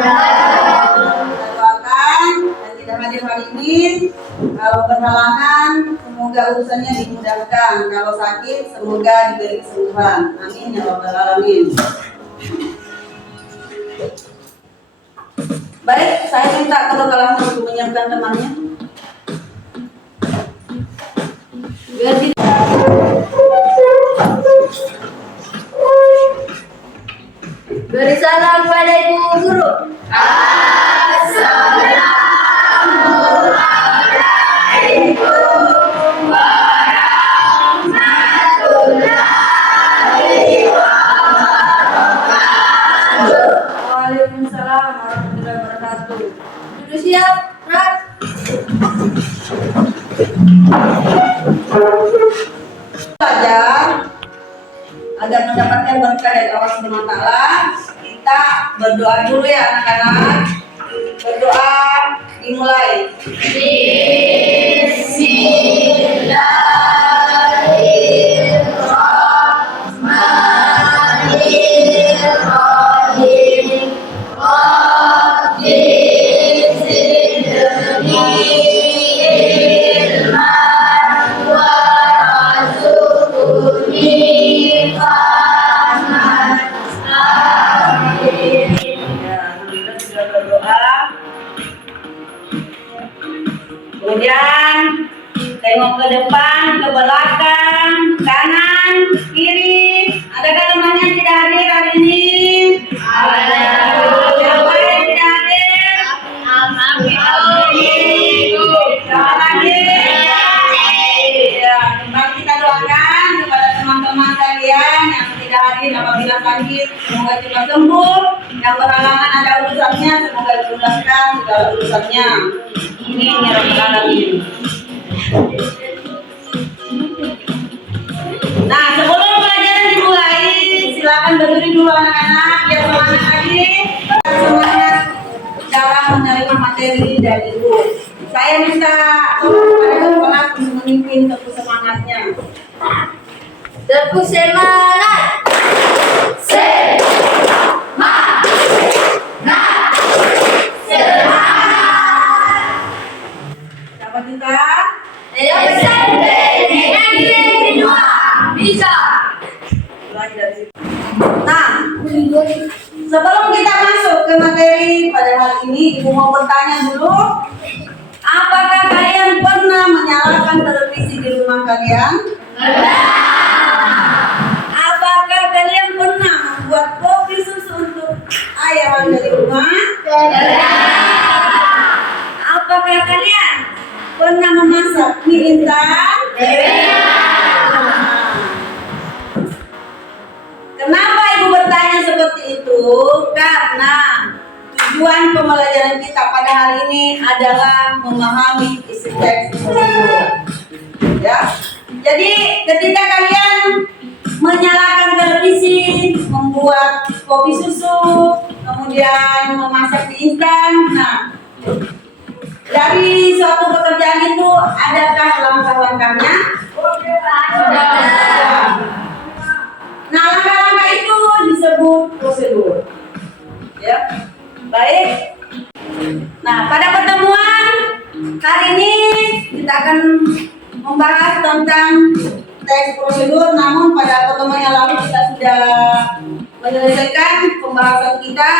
Kita doakan yang tidak hadir hari ini, kalau berhalangan semoga urusannya dimudahkan, kalau sakit semoga diberi kesembuhan. Amin ya rabbal alamin. Baik, saya minta kebetulan untuk menyiapkan temannya. Biar beri salam pada ibu guru. Assalamualaikum warahmatullahi wabarakatuh. Waalaikumsalam warahmatullahi wabarakatuh. Sudah siap, Rak? Belajar agar mendapatkan berkah dari Allah Subhanahu wa Ta'ala, kita berdoa dulu ya anak-anak. Berdoa dimulai. Bismillahirrahmanirrahim. Rabbi zidni ilman warzuqni fahman. Amin. Ya, alhamdulillah sudah berdoa. Kemudian tengok ke depan, ke belakang, kanan, kiri. Adakah teman yang tidak hadir hari ini? Ada. Siapa yang tidak hadir? Siapa lagi? Ya, kembali kita doakan kepada teman-teman kalian yang tidak hadir apabila sakit, semoga cepat sembuh. Yang berhalangan ada urusannya, semoga dimudahkan segala urusannya. Amin ya rabbal alamin. Nah, sebelum pelajaran dimulai, silakan berdiri dulu anak-anak biar semangat lagi. Semangat dalam menerima materi dari ibu. Saya minta kepada kelas untuk memimpin teguh semangatnya. Teguh semangat. Semangat. Dapat kita? Bisa. Lagi dari situ. Nah, sebelum kita masuk ke materi pada hari ini, ibu mau bertanya dulu. Apakah kalian pernah menyalakan televisi di rumah kalian? Apakah kalian pernah membuat kopi susu untuk ayah dari rumah? Apakah kalian pernah memasak mie instan? Kenapa ibu bertanya seperti itu? Karena tujuan pembelajaran kita pada hari ini adalah memahami isi teks tersebut. Ya. Jadi ketika kalian menyalakan televisi, membuat kopi susu, kemudian memasak mie instan, nah dari suatu pekerjaan itu adakah langkah-langkahnya? Nah, langkah-langkah itu disebut prosedur. Ya, baik. Nah, pada pertemuan hari ini kita akan membahas tentang teks prosedur. Namun pada pertemuan yang lalu kita sudah menyelesaikan pembahasan kita,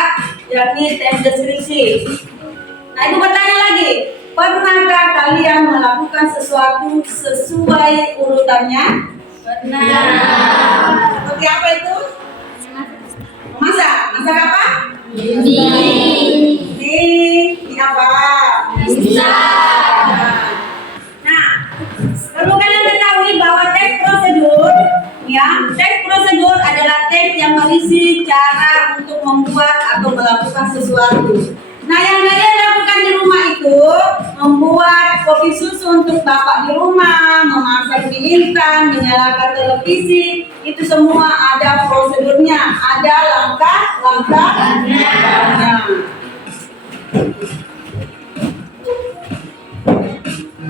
yakni teks deskripsi. Nah, ibu bertanya lagi, pernahkah kalian melakukan sesuatu sesuai urutannya? Benar. Seperti apa itu? Memasak. Masak apa? Di apa? Bisa. Nah, perlu kalian ketahui bahwa teks prosedur, ya, teks prosedur adalah teks yang berisi cara untuk membuat atau melakukan sesuatu. Nah, yang kalian lakukan di rumah itu membuat kopi susu untuk bapak di rumah, memasak mie instan, menyalakan televisi, itu semua ada prosedurnya, ada langkah-langkahnya.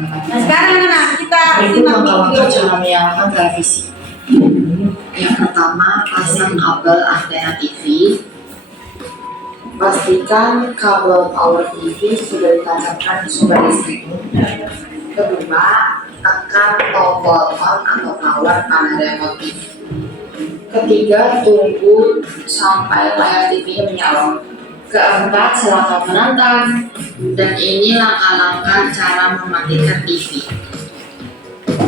Nah, sekarang anak kita Berikut langkah-langkah cara menyalakan televisi. Yang pertama, pasang kabel antena TV. Pastikan kabel power TV sudah ditancapkan di sumber listrik. Kedua, tekan tombol on atau power pada remote TV. Ketiga, tunggu sampai layar TV-nya menyala. Keempat, silakan menantang. Dan ini langkah-langkah cara mematikan TV.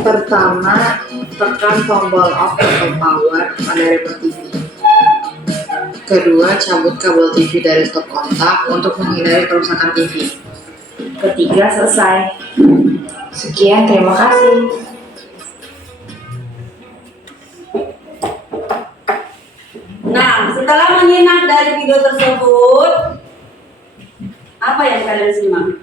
Pertama, tekan tombol off atau power pada remote TV. Kedua, cabut kabel TV dari stop kontak untuk menghindari kerusakan TV. Ketiga, selesai. Sekian, terima kasih. Nah, setelah menyimak dari video tersebut, apa yang kalian simak?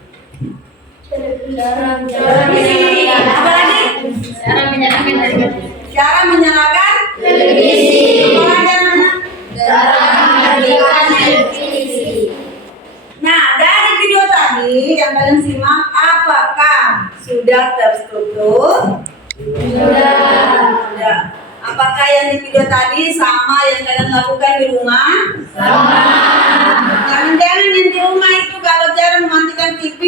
Apa lagi? Cara menyalakan televisi. Cara menyalakan Televisi. Pelajaran. Cara menyalakan televisi. Nah, dari video tadi yang kalian simak, apakah sudah terstruktur? Sudah. Apakah yang di video tadi sama yang kalian lakukan di rumah? Sama. Jangan-jangan yang di rumah itu kalau cara mematikan TV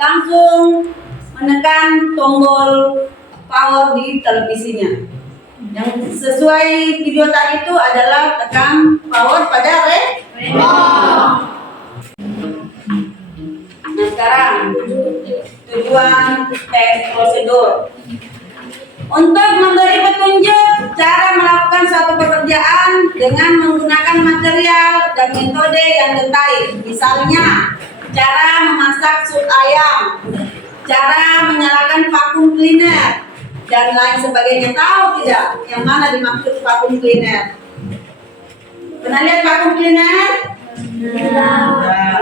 langsung menekan tombol power di televisinya. Yang sesuai video tadi itu adalah tekan power pada remote. Nah, sekarang tujuan tes prosedur. Untuk memberi petunjuk cara melakukan suatu pekerjaan dengan menggunakan material dan metode yang detail. Misalnya, cara memasak sup ayam, cara menyalakan vacuum cleaner, dan lain sebagainya. Tahu tidak yang mana dimaksud vacuum cleaner? Pernah lihat vacuum cleaner?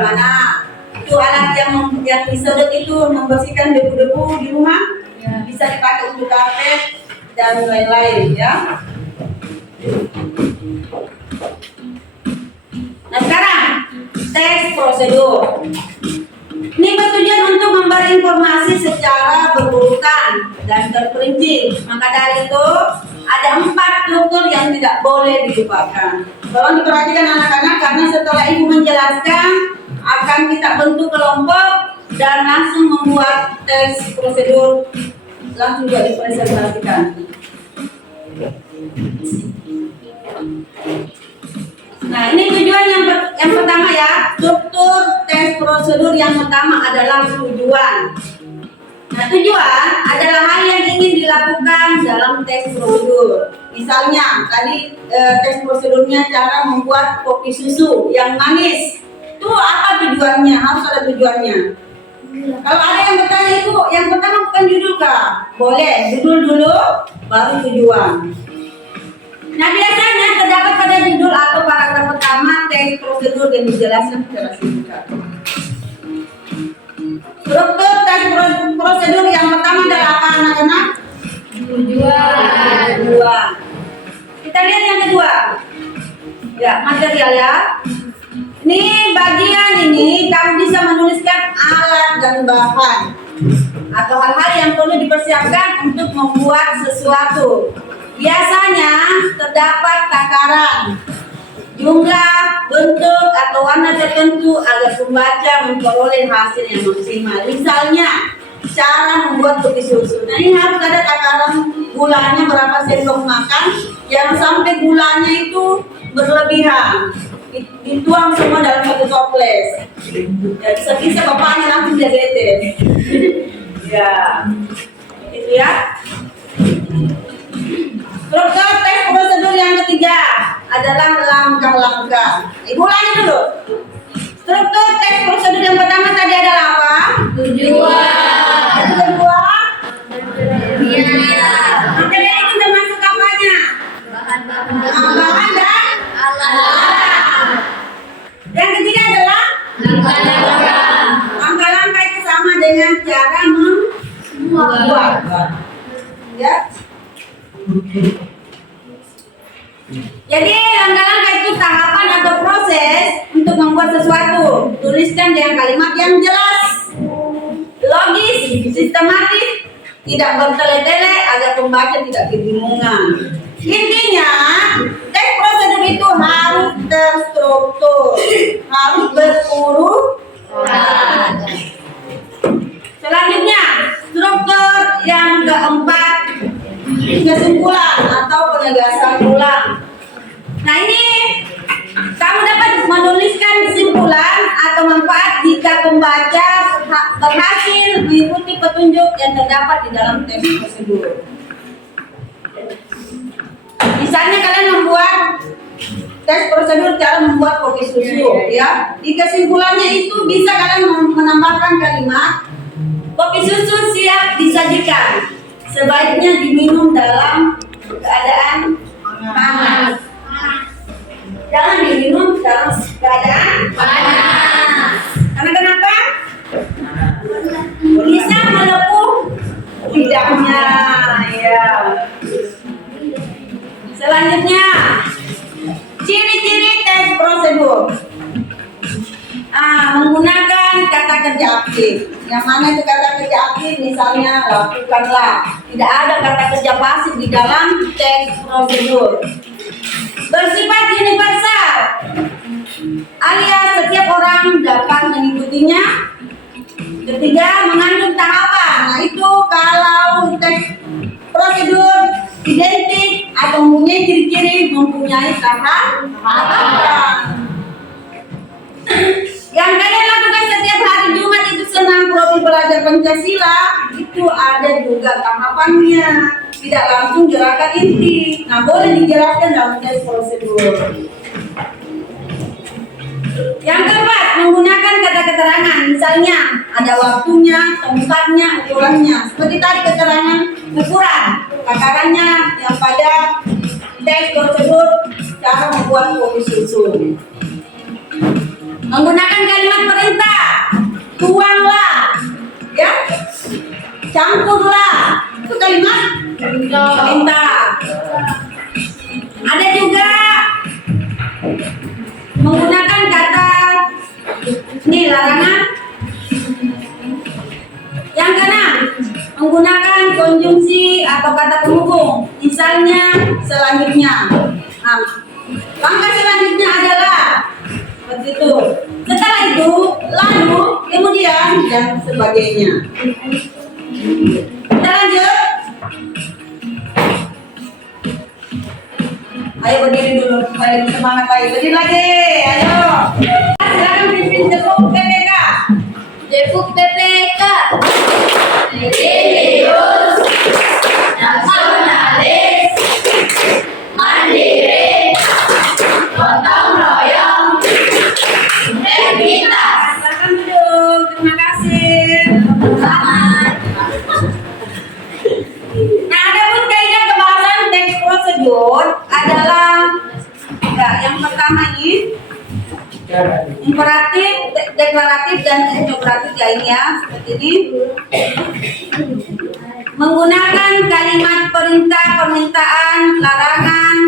Mana? Itu alat yang disedot itu membersihkan debu-debu di rumah. Bisa dipakai untuk karpet dan lain-lain ya. Nah, sekarang tes prosedur. Ini bertujuan untuk memberi informasi secara berurutan dan terperinci. Maka dari itu ada 4 struktur yang tidak boleh dilupakan. Tolong diperhatikan anak-anak karena setelah ibu menjelaskan akan kita bentuk kelompok dan langsung membuat tes prosedur, langsung juga dipresentasikan. Nah, ini tujuan yang pertama ya. Struktur tes prosedur yang pertama adalah tujuan. Nah, tujuan adalah hal yang ingin dilakukan dalam tes prosedur. Misalnya, tadi tes prosedurnya cara membuat kopi susu yang manis. Itu apa tujuannya? Harus ada tujuannya. Kalau ada yang bertanya itu yang pertama bukan judul kah? Boleh, judul dulu, baru tujuan. Nah, biasanya terdapat pada judul atau paragraf pertama tes prosedur yang dijelaskan secara singkat. Struktur tes prosedur yang pertama adalah apa anak-anak? Tujuan. Kita lihat yang kedua. Ya, material ya. Ini bagian ini kamu bisa menuliskan alat dan bahan atau hal-hal yang perlu dipersiapkan untuk membuat sesuatu. Biasanya terdapat takaran, jumlah, bentuk atau warna tertentu agar pembaca memperoleh hasil yang maksimal. Misalnya, cara membuat kopi susu. Nah, ini harus ada takaran gulanya berapa sendok makan, jangan sampai gulanya itu berlebihan. Dituang semua dalam satu toples. Ya, bisa-bisa bapaknya langsung diabetes. Ya, itu ya. Struktur tes prosedur yang ketiga adalah langkah-langkah. Ibu ulangi dulu. Struktur tes prosedur yang pertama tadi adalah apa? Tujuan. Yang kedua, Iya. material itu termasuk apanya? Bahan dan alat. Yang ketiga adalah Langkah-langkah. langkah-langkah itu sama dengan cara membuat. Ya. Jadi langkah-langkah itu tahapan atau proses untuk membuat sesuatu. Tuliskan dengan kalimat yang jelas, logis, sistematis, tidak bertele-tele agar pembaca tidak kebingungan. Intinya, teks prosedur itu harus terstruktur, harus berurutan. Selanjutnya, struktur yang keempat, kesimpulan atau penegasan ulang. Nah ini, kamu dapat menuliskan kesimpulan atau manfaat jika pembaca berhasil mengikuti petunjuk yang terdapat di dalam teks prosedur. Misalnya kalian membuat teks prosedur cara membuat kopi susu, ya. Di kesimpulannya itu bisa kalian menambahkan kalimat kopi susu siap disajikan. Sebaiknya diminum dalam keadaan panas. Jangan diminum dalam keadaan Panas. Karena kenapa? Bisa melepuh lidahnya, ya. Selanjutnya, ciri-ciri teks prosedur. Menggunakan kata kerja aktif. Yang mana itu kata kerja aktif? Misalnya, lakukanlah. Tidak ada kata kerja pasif di dalam teks prosedur. Bersifat universal, alias setiap orang dapat mengikutinya. Ketiga, mengandung tahapan. Nah itu kalau teks prosedur identik atau mempunyai ciri-ciri mempunyai tahapan. Yang kalian lakukan setiap hari Jumat itu senam profil belajar Pancasila, itu ada juga tahapannya. Tidak langsung gerakan inti. Nah boleh dijelaskan dalam teks prosedur. Yang keempat, menggunakan kata keterangan. Misalnya ada waktunya, tempatnya, ukurannya. Seperti tadi keterangan ukuran, takarannya yang pada teks prosedur cara membuat kopi susu. Menggunakan kalimat perintah, tuanglah, ya, campurlah, itu kalimat perintah. Ada juga menggunakan kata ini larangan. Yang keenam, menggunakan konjungsi atau kata penghubung. Misalnya selanjutnya. Nah, langkah selanjutnya adalah seperti itu. Setelah itu, lalu, kemudian dan sebagainya. Kita lanjut. Ayo berdiri dulu, supaya lebih semangat lagi. Berdiri lagi, ayo. Silakan pimpin Jepuk PPK. Jepuk PPK. Religius, nasionalis, mandiri, gotong royong, integritas. Silakan duduk. Terima kasih. Selamat. Nah, ada pun kaidah kebahasan teks prosedur adalah yang pertama ini imperatif, deklaratif dan interrogatif lainnya seperti ini. Menggunakan kalimat perintah, permintaan, larangan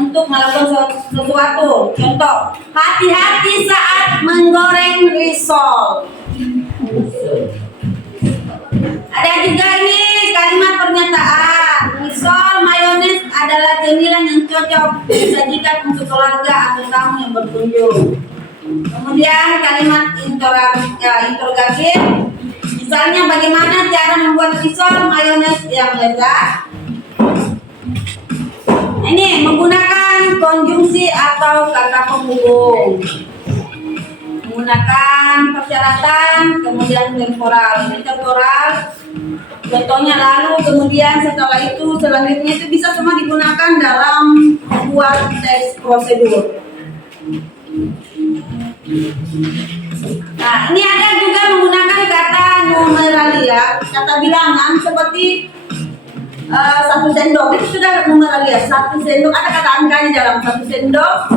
untuk melakukan sesuatu. Contoh, hati-hati saat menggoreng risol. Ada juga ini kalimat pernyataan. Risol mayones adalah cemilan yang cocok disajikan untuk keluarga atau tamu yang berkunjung. Kemudian kalimat interrogatif. Misalnya bagaimana cara membuat risol mayones yang lezat. Ini menggunakan konjungsi atau kata penghubung. Menggunakan persyaratan, kemudian temporal. Ini temporal. Contohnya lalu, kemudian setelah itu, selanjutnya itu bisa semua digunakan dalam membuat teks prosedur. Nah, ini ada juga menggunakan kata numeralia, kata bilangan seperti 1 sendok. Itu sudah numeralia. 1 sendok, ada kata angkanya dalam 1 sendok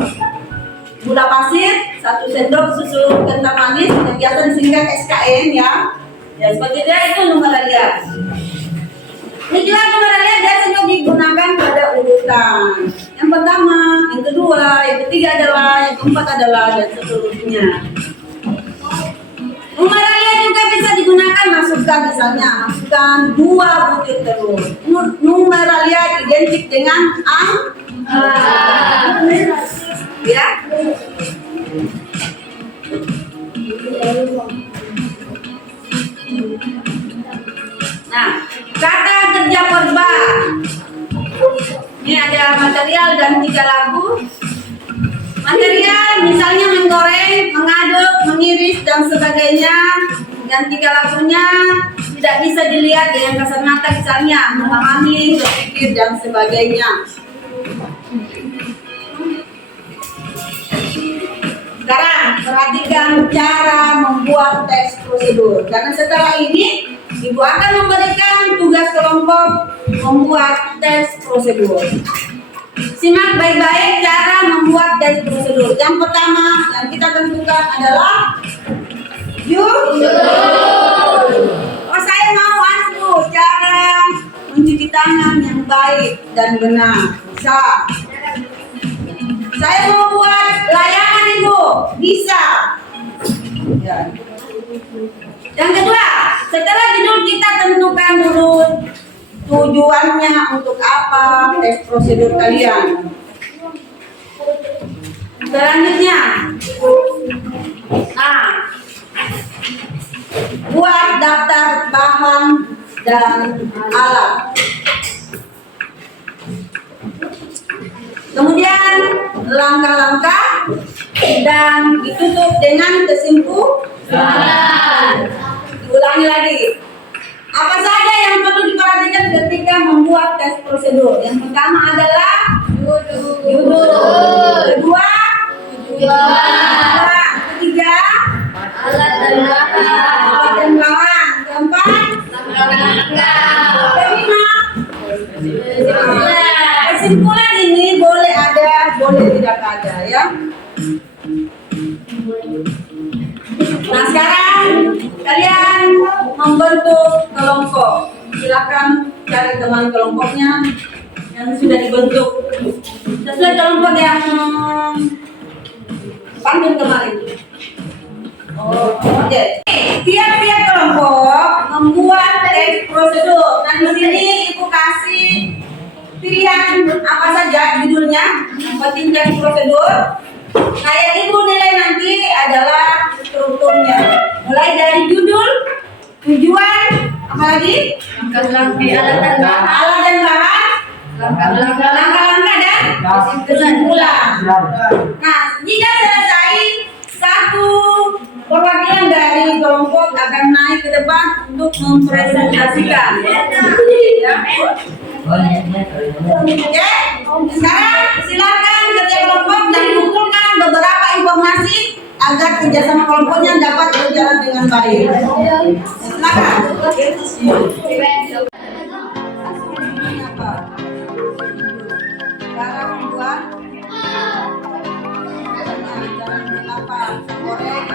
gula pasir, 1 sendok susu kental manis, yang biasa disingkat SKN ya. Ya seperti itu numeralia. Ini juga numeralia biasanya digunakan pada urutan. Yang pertama, yang kedua, yang ketiga adalah, yang keempat adalah dan seterusnya. Numeralia juga bisa digunakan masuk masukkan 2 butir telur. Numeralnya identik dengan ya. Nah, kata kerja korban. Ini ada material dan 3 lagu. Material misalnya menggoreng, mengaduk, mengiris dan sebagainya. Dan 3 lagunya tidak bisa dilihat dengan kasat mata, misalnya memahami, berpikir dan sebagainya. Sekarang perhatikan cara membuat teks prosedur. Karena setelah ini Ibu akan memberikan tugas kelompok membuat teks prosedur. Simak baik-baik cara membuat teks prosedur. Yang pertama yang kita tentukan adalah saya mau cara mencuci tangan yang baik dan benar. Saya mau buat layangan Ibu, bisa. Ya. Yang kedua, setelah judul kita tentukan dulu tujuannya untuk apa tes prosedur kalian. Selanjutnya, buat daftar bahan dan alat. Kemudian langkah-langkah dan ditutup dengan kesimpulan. Ulangi lagi. Apa saja yang perlu diperhatikan ketika membuat tes prosedur? Yang pertama adalah judul. Kedua, tujuan. Ketiga, Alat dan bahan. Keempat, kelima, kesimpulan ini boleh ada, boleh tidak ada, ya. Nah, sekarang kalian membentuk kelompok. Silakan cari teman kelompoknya yang sudah dibentuk sesuai kelompok yang pantun kemarin. Oke. Tiap-tiap kelompok membuat teks prosedur. Nah, di sini Ibu kasih pilihan apa saja judulnya. Yang penting teks prosedur. Nah, yang Ibu nilai nanti adalah strukturnya. Mulai dari judul, tujuan, apa lagi? Alat dan bahan, langkah-langkah dan kesimpulan. Nah, jika selesai, satu perwakilan dari kelompok akan naik ke depan untuk mempresentasikan. Oke, sekarang silakan setiap kelompok dan kumpulkan beberapa informasi agar kerjasama kelompoknya dapat berjalan dengan baik. Silakan. Cara membuat apa? Goreng,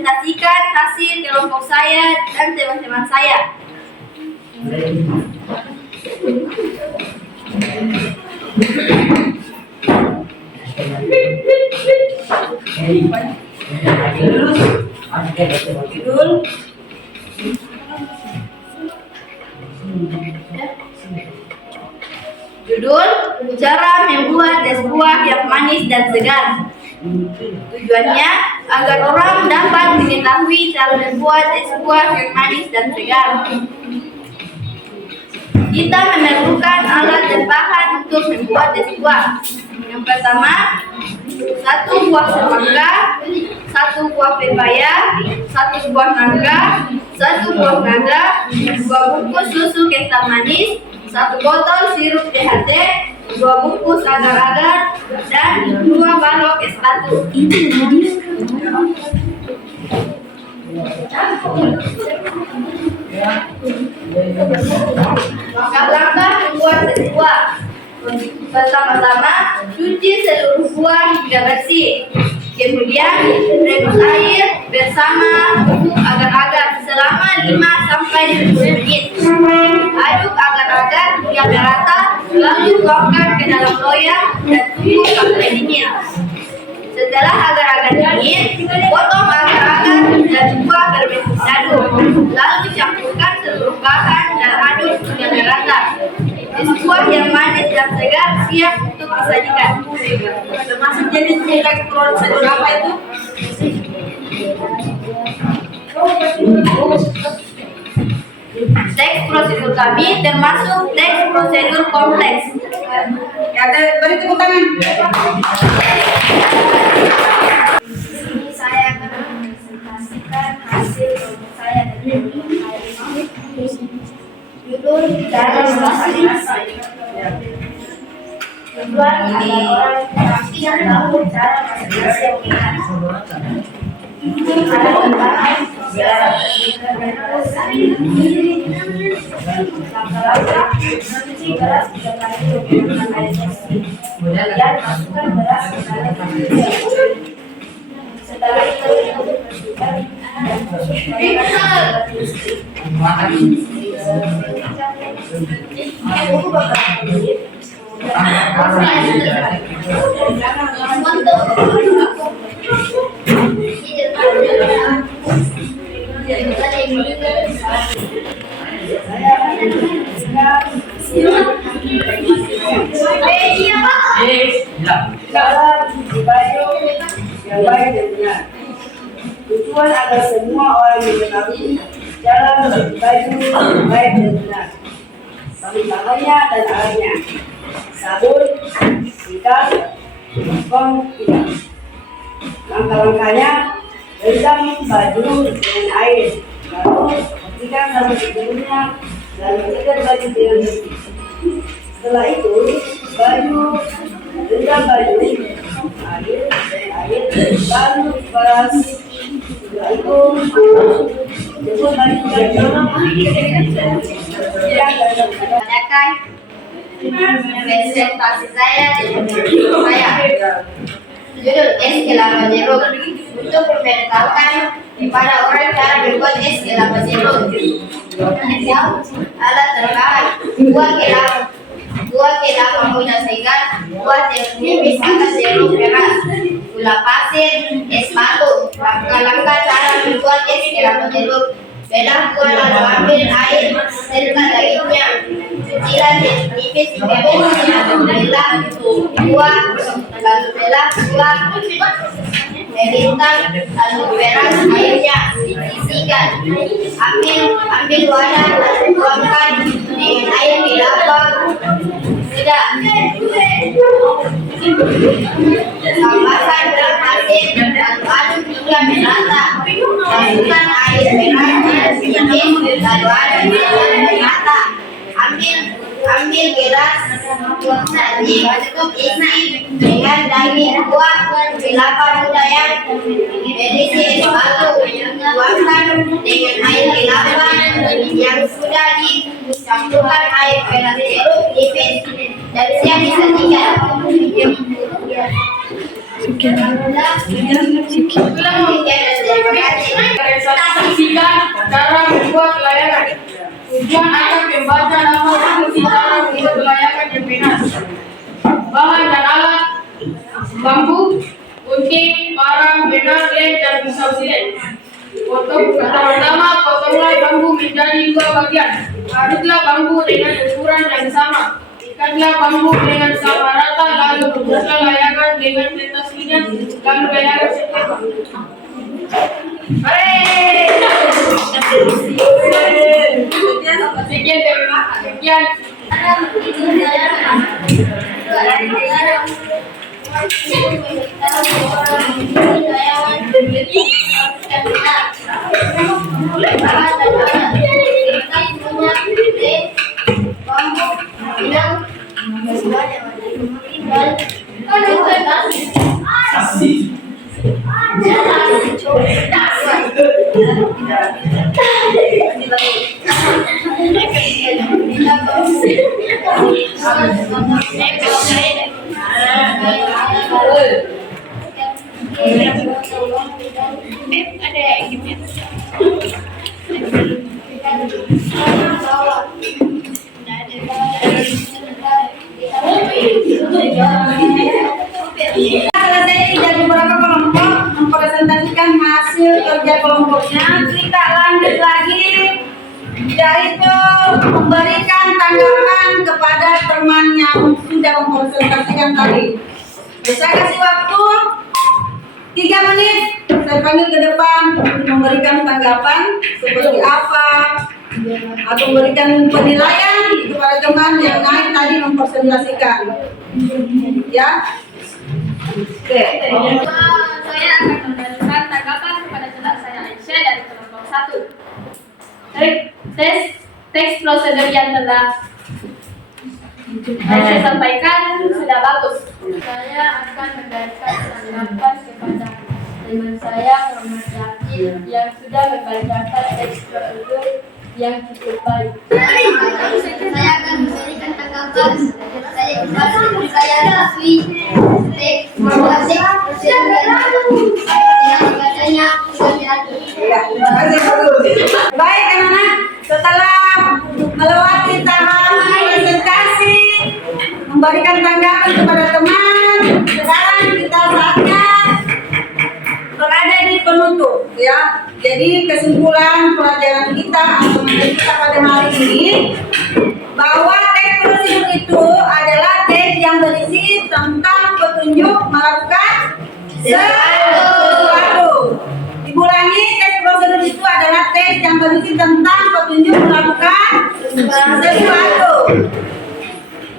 presentasikan hasil kelompok saya dan teman-teman saya. Judul. Judul, cara membuat es buah yang manis dan segar. Tujuannya agar orang dapat mengetahui cara membuat es buah yang manis dan segar. Kita memerlukan alat dan bahan untuk membuat es buah. Yang pertama, 1 buah semangka, 1 buah pepaya, 1 buah mangga, 1 buah naga, 2 bungkus susu kental manis, 1 botol sirup THT, 2 bungkus agar-agar, dan 2 balok es batu. Langkah-langkah membuat es buah. Pertama-tama, cuci seluruh buah hingga bersih. Kemudian, rebus air bersama bubuk agar-agar selama 5-10 menit. Aduk agar-agar hingga merata, lalu tuangkan ke dalam loyang dan tunggu sampai dingin. Setelah agar-agar dingin, potong agar-agar dan buah berbentuk dadu. Lalu campurkan seluruh bahan dan aduk hingga merata. Es buah yang manis dan segar siap untuk disajikan. Termasuk jenis teks prosedur apa itu? Teks prosedur kami termasuk teks prosedur kompleks. Ya, beri tepuk tangan. Saya akan mempresentasikan hasil kelompok saya dan judul cara memasak. Tujuan agar orang pasti tahu cara masak nasi yang enak. Ada tambahan langkah-langkah mencuci beras 3 kali menggunakan air bersih. Kemudian masukkan beras ke dalam wadah. Setelah itu bersihkan dan Cara cuci baju yang baik dan benar. Tujuan agar semua orang mengetahui cara mencuci baju yang baik dan benar. Bahan-bahannya dan alatnya: sabun, sikat, baskom, tidak. Langkah-langkahnya: rendam baju dengan air, lalu bersihkan sabun sebelumnya, lalu sekat baju dengan bersih. Setelah itu, rendam baju, air, lalu diperas. Setelah itu, jemur baju Tanyakan presentasi saya dan judul saya. Judul es kelapa jeruk. Untuk memberitahukan kepada orang cara membuat es kelapa jeruk. Alat terbaik: 2 kelapa muda segar, 2 tipis atas jeruk keras, gula pasir, es batu. Langkah-langkah cara membuat es kelapa jeruk: belah buah lalu ambil air, serta dagingnya, cucilah tipis hingga bersih, lalu belah buah, lalu belah buah, melintang, lalu peras airnya, sisihkan, ambil wadah, lalu tuangkan dengan air kelapa. Tidak. Tambahkan beras asin dan aduk hingga merata. Masukkan air merah sedikit lalu aduk hingga merata. Ambil gelas isi dengan daging buah kelapa muda yang berisi es batu. Tuangkan dengan air kelapa yang sudah dicampurkan air peras jeruk tipis dan siap disajikan. Sekian dan terima kasih. instruksi cara untuk melayakan yang benar. Bahan dan alat bambu, gunting, parang, benar, lem, dan pisau silet. Pertama, potonglah bambu menjadi 2 bagian. Aduklah bambu dengan ukuran yang sama. Ikatlah bambu dengan sama rata, lalu rebuslah layangan dengan tetes minyak, lalu layangan setelah. Sekian terima sekian. Selesai dari beberapa kelompok mempresentasikan hasil kerja kelompoknya. Kita lanjut lagi, yaitu memberikan tanggapan kepada teman yang sudah mempresentasikan tadi. Saya kasih waktu 3 menit. Saya panggil ke depan untuk memberikan tanggapan seperti apa atau memberikan penilaian kepada teman yang naik tadi mempresentasikan. Ya. Oke. Saya akan memberikan tanggapan kepada teman saya Aisyah dari kelompok 1. Teks prosedur yang telah saya sampaikan sudah bagus. Saya akan memberikan tanggapan kepada teman saya Muhammad Yakib yang sudah membacakan teks prosedur yang cukup baik. Saya akan memberikan tanggapan saya teks prosedur yang dibacanya sudah Ya, terima kasih. Baik anak-anak, setelah melewati tahap presentasi, memberikan tanggapan kepada teman, sekarang kita saatnya berada di penutup, ya. Jadi kesimpulan pelajaran kita atau materi kita pada hari ini bahwa teks prosedur itu adalah teks yang berisi tentang petunjuk melakukan sesuatu. Diulangi, teks prosedur itu adalah teks yang berisi tentang petunjuk melakukan sesuatu.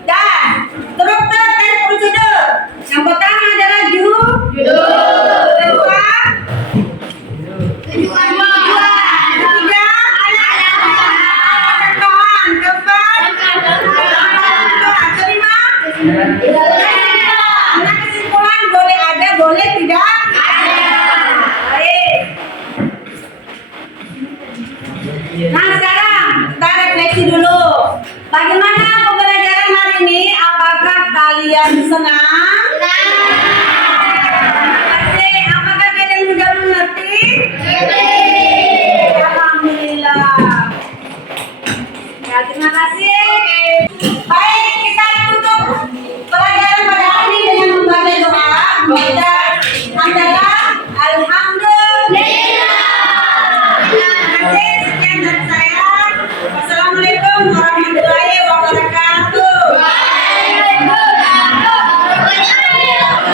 Dan struktur teks prosedur yang pertama adalah judul, kedua tujuan, ketiga keempat, kelima anak kesimpulan boleh ada, boleh tidak ada. Baik. Nah sekarang kita refleksi dulu. Bagaimana pembelajaran hari ini? Apakah kalian senang